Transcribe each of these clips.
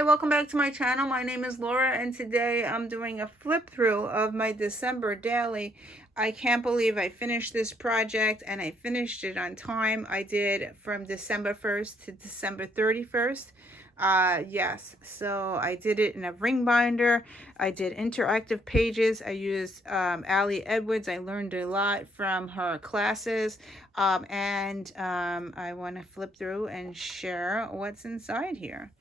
Hi, welcome back to my channel. My name is Laura, and today I'm doing a flip through of my December daily. I can't believe I finished this project, and I finished it on time. I did from December 1st to December 31st. Yes, so I did it in a ring binder. I did interactive pages. I used Allie Edwards. I learned a lot from her classes. I want to flip through and share what's inside here.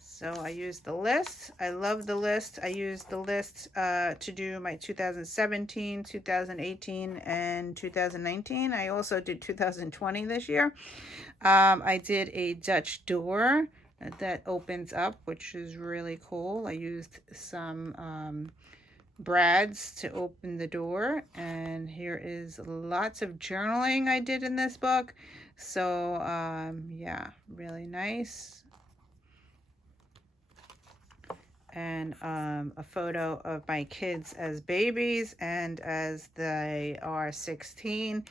So I used the list. I love the list. I used the list to do my 2017, 2018, and 2019. I also did 2020 this year. I did a Dutch door that opens up, which is really cool. I used some brads to open the door, and here is lots of journaling I did in this book. So yeah, really nice. And a photo of my kids as babies, and as they are 16,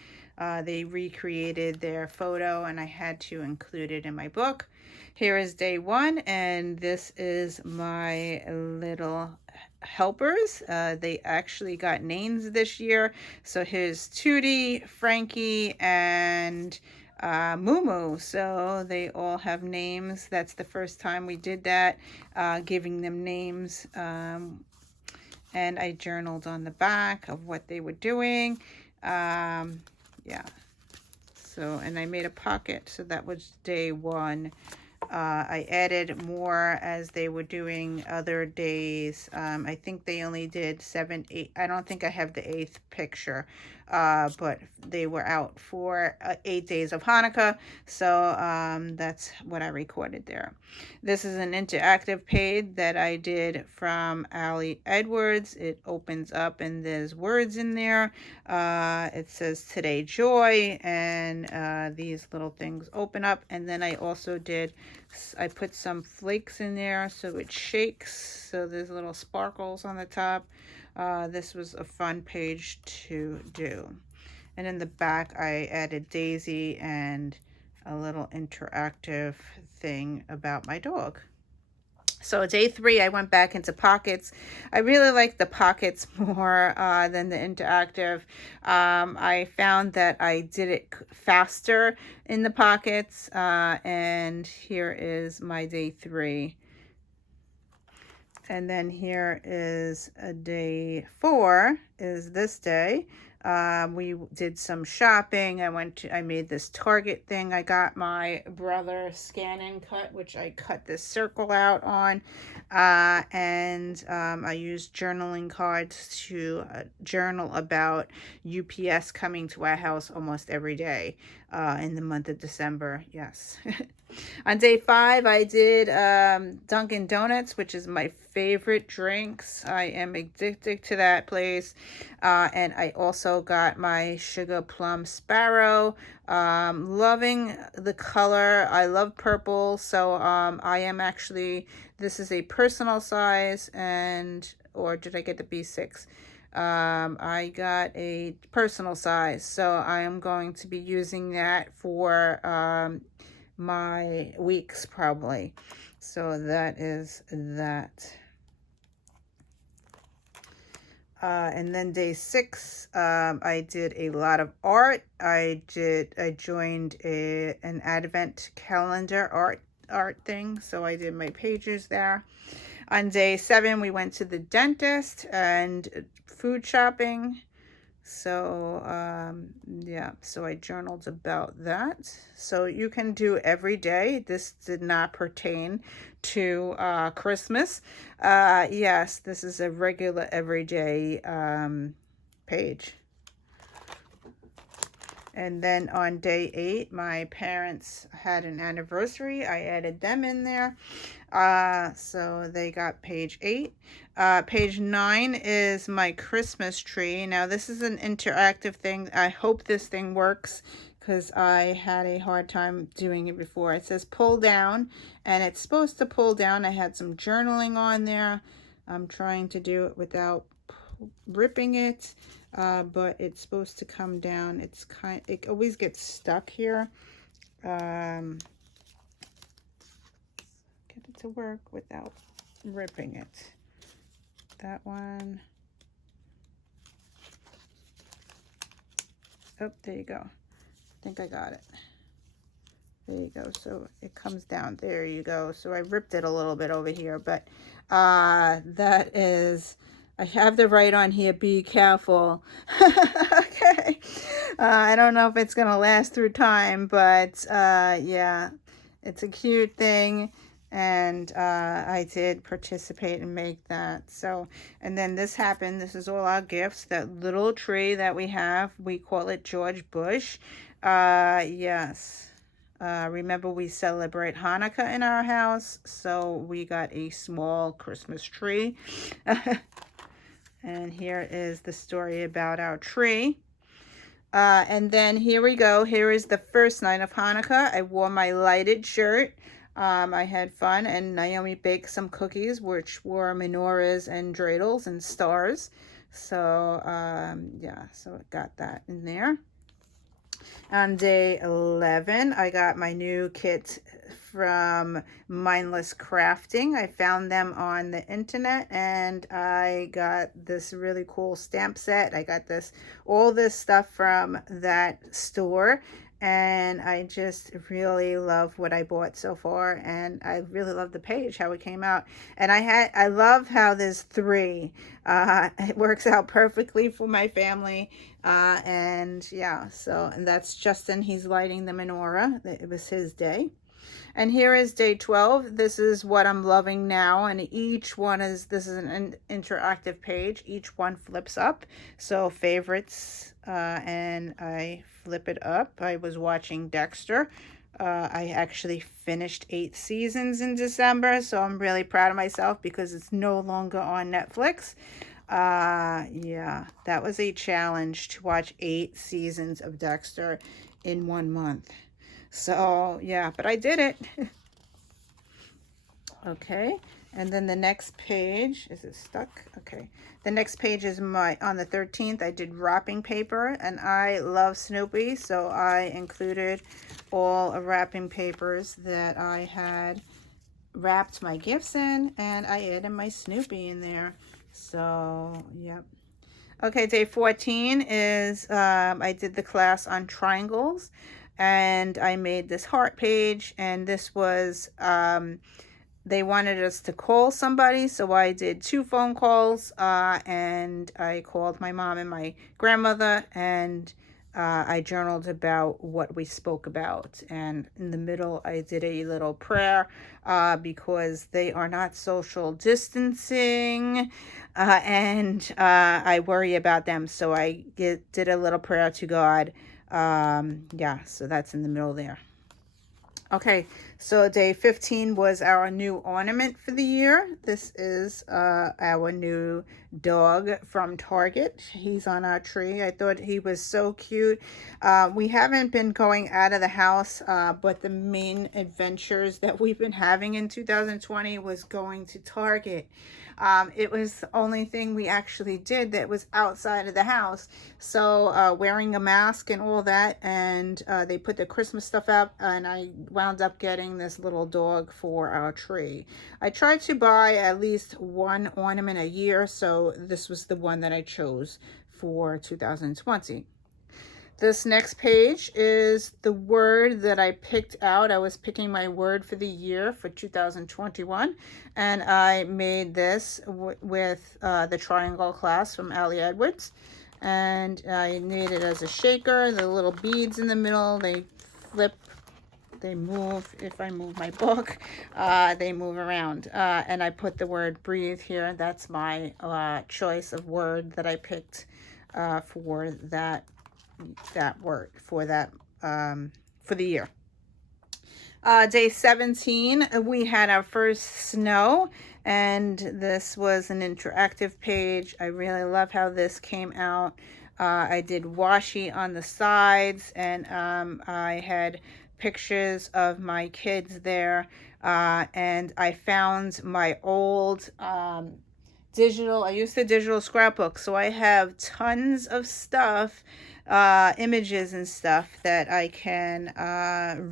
they recreated their photo, and I had to include it in my book. Here is day one, and this is my little helpers. They actually got names this year. So here's Tootie, Frankie, and Moo. So they all have names. That's the first time we did that, giving them names. And I journaled on the back of what they were doing. Yeah. So, and I made a pocket. So that was day one. I added more as they were doing other days. I think they only did 7, 8. I don't think I have the 8th picture, but they were out for 8 days of Hanukkah. So that's what I recorded there. This is an interactive page that I did from Allie Edwards. It opens up and there's words in there. It says today joy, and these little things open up. And then I also I put some flakes in there so it shakes, so there's little sparkles on the top. This was a fun page to do. And in the back I added Daisy and a little interactive thing about my dog. So day 3, I went back into pockets. I really like the pockets more than the interactive. I found that I did it faster in the pockets. And here is my day 3. And then here is a day 4, is this day. We did some shopping. I made this Target thing. I got my brother scan and cut, which I cut this circle out on. I used journaling cards to journal about UPS coming to our house almost every day in the month of December. Yes. On day 5, I did Dunkin' Donuts, which is my favorite drinks. I am addicted to that place. And I also got my Sugar Plum Sparrow. Loving the color. I love purple. So I am actually, this is a personal size, or did I get the B6? I got a personal size. So I am going to be using that for my weeks probably. So that is that. And then day 6, I did a lot of art. I joined an advent calendar art thing, so I did my pages there. On day 7, we went to the dentist and food shopping. So yeah, so I journaled about that. So you can do every day. This did not pertain to Christmas. Yes, this is a regular everyday page. And then on day 8, my parents had an anniversary. I added them in there. So they got page 8. Page 9 is my Christmas tree. Now this is an interactive thing. I hope this thing works, because I had a hard time doing it before. It says pull down, and it's supposed to pull down. I had some journaling on there. I'm trying to do it without ripping it, but it's supposed to come down. It always gets stuck here. to work without ripping it. That one. Oh, there you go. I think I got it. There you go. So it comes down. There you go. So I ripped it a little bit over here, but that is, I have the right on here, be careful. Okay. I don't know if it's going to last through time, but yeah, it's a cute thing. And I did participate and make that. So, and then this happened. This is all our gifts. That little tree that we have, we call it George Bush. Yes. Remember, we celebrate Hanukkah in our house, so we got a small Christmas tree. And here is the story about our tree. And then here we go. Here is the first night of Hanukkah. I wore my lighted shirt. I had fun, and Naomi baked some cookies, which were menorahs and dreidels and stars. So, yeah, so I got that in there. On day 11, I got my new kit from Mindless Crafting. I found them on the internet, and I got this really cool stamp set. I got all this stuff from that store, and I just really love what I bought so far, and I really love the page, how it came out. And I love how there's 3. It works out perfectly for my family. And yeah, so, and that's Justin. He's lighting the menorah. It was his day. And here is day 12. This is what I'm loving now. And each one this is an interactive page. Each one flips up. So favorites, and I flip it up. I was watching Dexter. I actually finished 8 seasons in December. So I'm really proud of myself because it's no longer on Netflix. Yeah, that was a challenge to watch 8 seasons of Dexter in 1 month. So yeah, but I did it. Okay, and then the next page, is it stuck? Okay, the next page is on the 13th, I did wrapping paper, and I love Snoopy, so I included all wrapping papers that I had wrapped my gifts in, and I added my Snoopy in there. So, yep. Okay, day 14 is, I did the class on triangles, and I made this heart page, and this was, they wanted us to call somebody, so I did 2 phone calls, and I called my mom and my grandmother, and I journaled about what we spoke about. And in the middle, I did a little prayer because they are not social distancing, and I worry about them. So I did a little prayer to God. Yeah, so that's in the middle there. Okay, so day 15 was our new ornament for the year. This is our new dog from Target. He's on our tree. I thought he was so cute. We haven't been going out of the house, but the main adventures that we've been having in 2020 was going to Target. It was the only thing we actually did that was outside of the house. So wearing a mask and all that, and they put the Christmas stuff up, and I wound up getting this little dog for our tree. I tried to buy at least 1 ornament a year, so this was the one that I chose for 2020. This next page is the word that I picked out. I was picking my word for the year for 2021, and I made this with the triangle class from Allie Edwards, and I made it as a shaker. The little beads in the middle, they flip, they move. If I move my book, they move around, and I put the word breathe here. That's my choice of word that I picked for that word for that for the year. Day 17, we had our first snow, and this was an interactive page. I really love how this came out. I did washi on the sides, and I had pictures of my kids there, and I found my old I used the digital scrapbook, so I have tons of stuff images and stuff that I can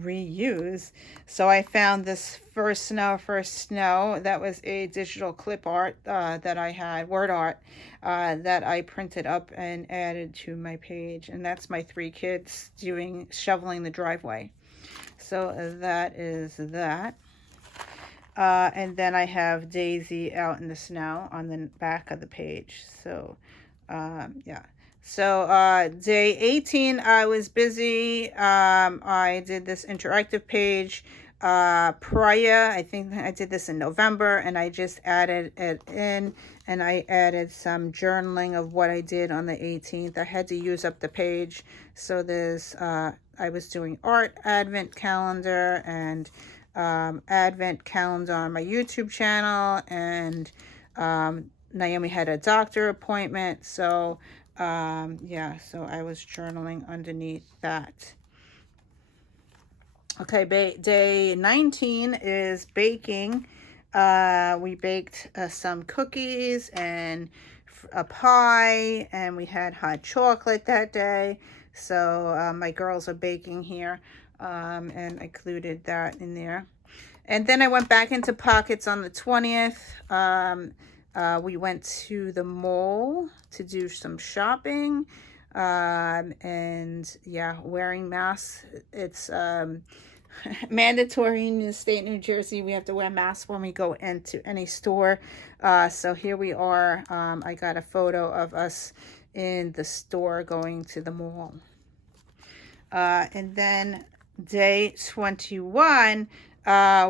reuse. So I found this first snow. That was a digital clip art that I had, word art, that I printed up and added to my page. And that's my 3 kids shoveling the driveway. So that is that. And then I have Daisy out in the snow on the back of the page. So, yeah. So, day 18, I was busy. I did this interactive page prior. I think I did this in November, and I just added it in, and I added some journaling of what I did on the 18th. I had to use up the page. So there's, I was doing art, advent calendar, and advent calendar on my YouTube channel, and Naomi had a doctor appointment, so yeah, so I was journaling underneath that. Okay, day 19 is baking. We baked some cookies and a pie, and we had hot chocolate that day. So my girls are baking here, and I included that in there. And then I went back into Pockets on the 20th. We went to the mall to do some shopping. And yeah, wearing masks. It's mandatory in the state of New Jersey. We have to wear masks when we go into any store. So here we are. I got a photo of us in the store going to the mall. And then day 21,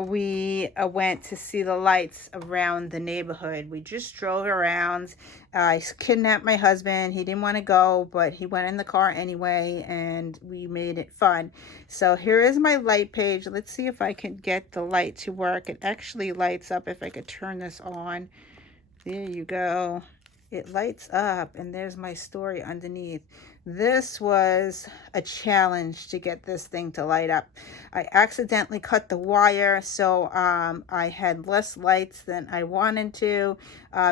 we went to see the lights around the neighborhood. We just drove around. I kidnapped my husband. He didn't want to go, but he went in the car anyway, and we made it fun. So here is my light page. Let's see if I can get the light to work. It actually lights up if I could turn this on. There you go. It lights up, and there's my story underneath. This was a challenge to get this thing to light up. I accidentally cut the wire, so I had less lights than I wanted to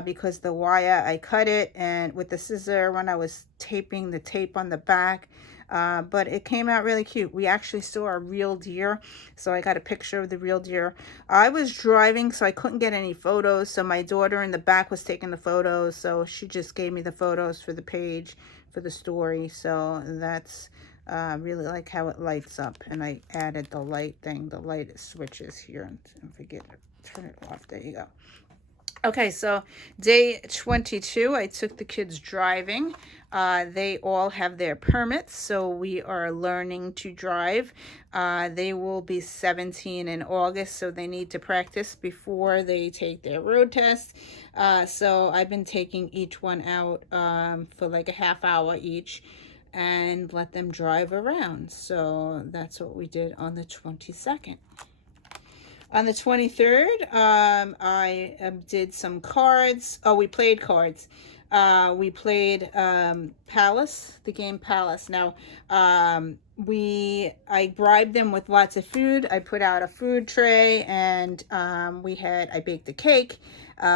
because the wire, I cut it and with the scissor when I was taping the tape on the back. But it came out really cute. We actually saw a real deer, so I got a picture of the real deer. I was driving, so I couldn't get any photos, so my daughter in the back was taking the photos, so she just gave me the photos for the page, for the story. So that's really like how it lights up. And I added the light thing, the light switches here, and forget to turn it off. There you go. Okay, so day 22, I took the kids driving. They all have their permits, so we are learning to drive. They will be 17 in August, so they need to practice before they take their road test. So I've been taking each one out for like a half hour each and let them drive around. So that's what we did on the 22nd. On the 23rd, I did some cards. Oh, we played cards. We played Palace, the game Palace. Now, I bribed them with lots of food. I put out a food tray, and I baked a cake.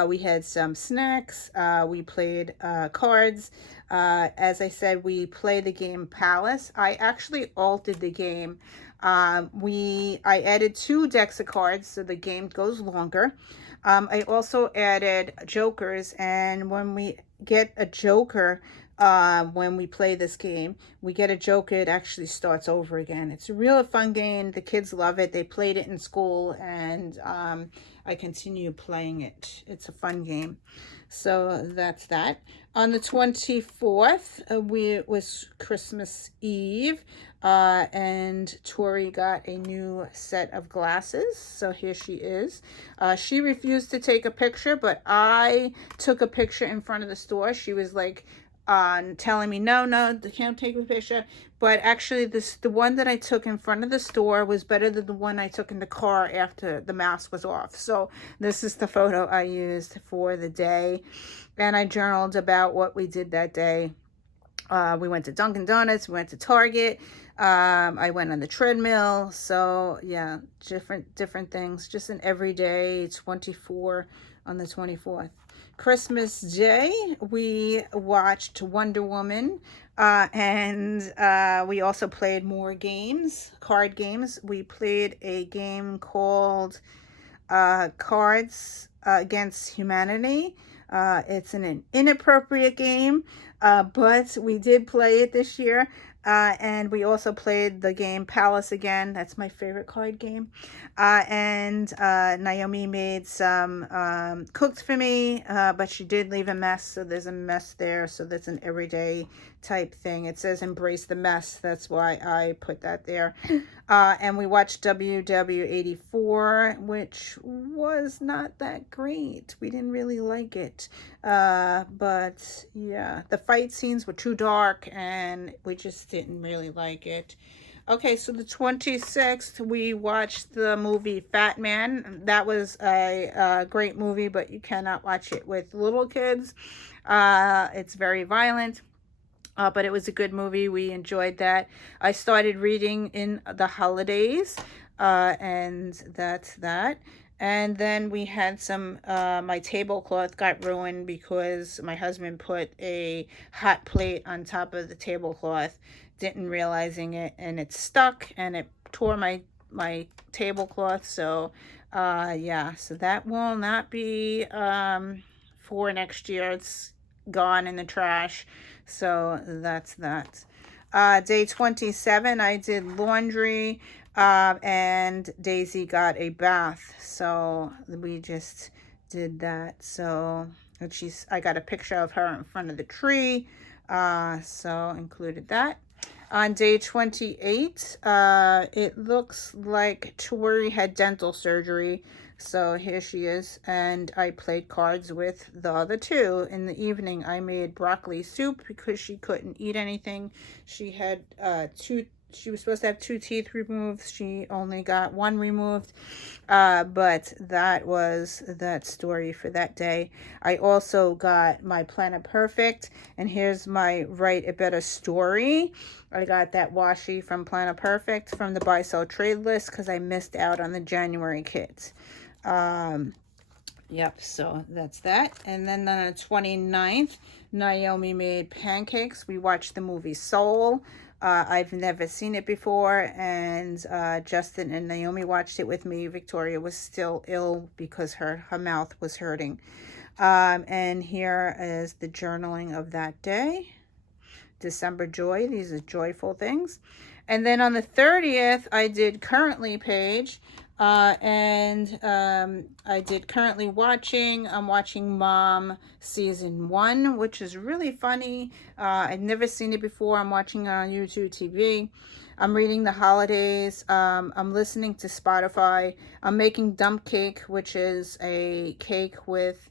We had some snacks. We played cards. As I said, we play the game Palace. I actually altered the game. I added 2 decks of cards, so the game goes longer. I also added jokers, and when we get a joker, when we play this game, we get a joker, it actually starts over again. It's a real fun game. The kids love it. They played it in school, and I continue playing it. It's a fun game. So that's that. On the 24th, it was Christmas Eve, and Tori got a new set of glasses. So here she is. She refused to take a picture, but I took a picture in front of the store. She was like telling me, no, you can't take a picture. But actually, the one that I took in front of the store was better than the one I took in the car after the mask was off. So this is the photo I used for the day. And I journaled about what we did that day. We went to Dunkin' Donuts. We went to Target. I went on the treadmill. So yeah, different things. Just an everyday 24 on the 24th. Christmas Day, we watched Wonder Woman, and we also played more games, card games. We played a game called Cards Against Humanity. It's an inappropriate game, but we did play it this year. And we also played the game Palace again. That's my favorite card game. And Naomi made some cooked for me, but she did leave a mess. So there's a mess there. So that's an everyday type thing. It says embrace the mess. That's why I put that there. And we watched WW84, which was not that great. We didn't really like it. But yeah, the fight scenes were too dark and we just didn't really like it. Okay, so the 26th, we watched the movie Fat Man. That was a great movie, but you cannot watch it with little kids. It's very violent. But it was a good movie. We enjoyed that. I started reading in the holidays, and that's that. And then we had some, my tablecloth got ruined because my husband put a hot plate on top of the tablecloth, didn't realizing it, and it stuck, and it tore my tablecloth. So, yeah, so that will not be for next year. It's gone in the trash. So that's that. Day 27, I did laundry, and Daisy got a bath. So we just did that. So I got a picture of her in front of the tree. So included that. On day 28, it looks like Tori had dental surgery. So here she is, and I played cards with the other two. In the evening, I made broccoli soup because she couldn't eat anything. She had she was supposed to have 2 teeth removed. She only got 1 removed. But that was that story for that day. I also got my Planet Perfect, and here's my Write a Better Story. I got that washi from Planet Perfect from the buy sell trade list because I missed out on the January kits. Yep, so that's that. And then on the 29th, Naomi made pancakes. We watched the movie Soul. I've never seen it before, and Justin and Naomi watched it with me. Victoria was still ill because her mouth was hurting. And here is the journaling of that day. December joy. These are joyful things. And then on the 30th, I did currently page. And I did currently watching. I'm watching Mom season 1, which is really funny. I've never seen it before. I'm watching it on YouTube TV. I'm reading the holidays. I'm listening to Spotify. I'm making dump cake, which is a cake with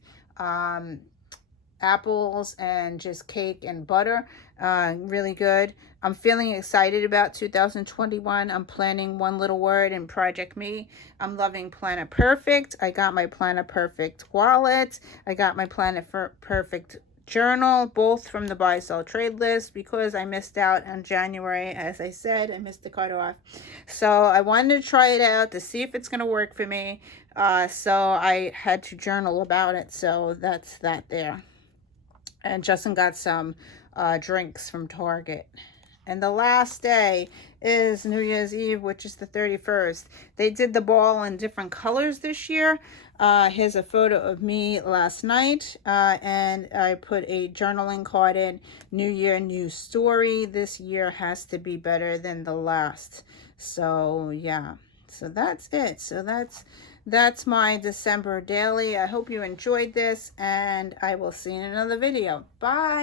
apples and just cake and butter. Really good. I'm feeling excited about 2021. I'm planning One Little Word and Project Me. I'm loving Planet Perfect. I got my Planet Perfect wallet. I got my Planet Perfect journal, both from the buy sell trade list because I missed out on January. As I said, I missed the cutoff. So I wanted to try it out to see if it's going to work for me. So I had to journal about it. So that's that there. And Justin got some drinks from Target. And the last day is New Year's Eve, which is the 31st. They did the ball in different colors this year. Here's a photo of me last night. And I put a journaling card in. New Year, new story. This year has to be better than the last. So, yeah. So that's it. So that's my December daily. I hope you enjoyed this, and I will see you in another video. Bye.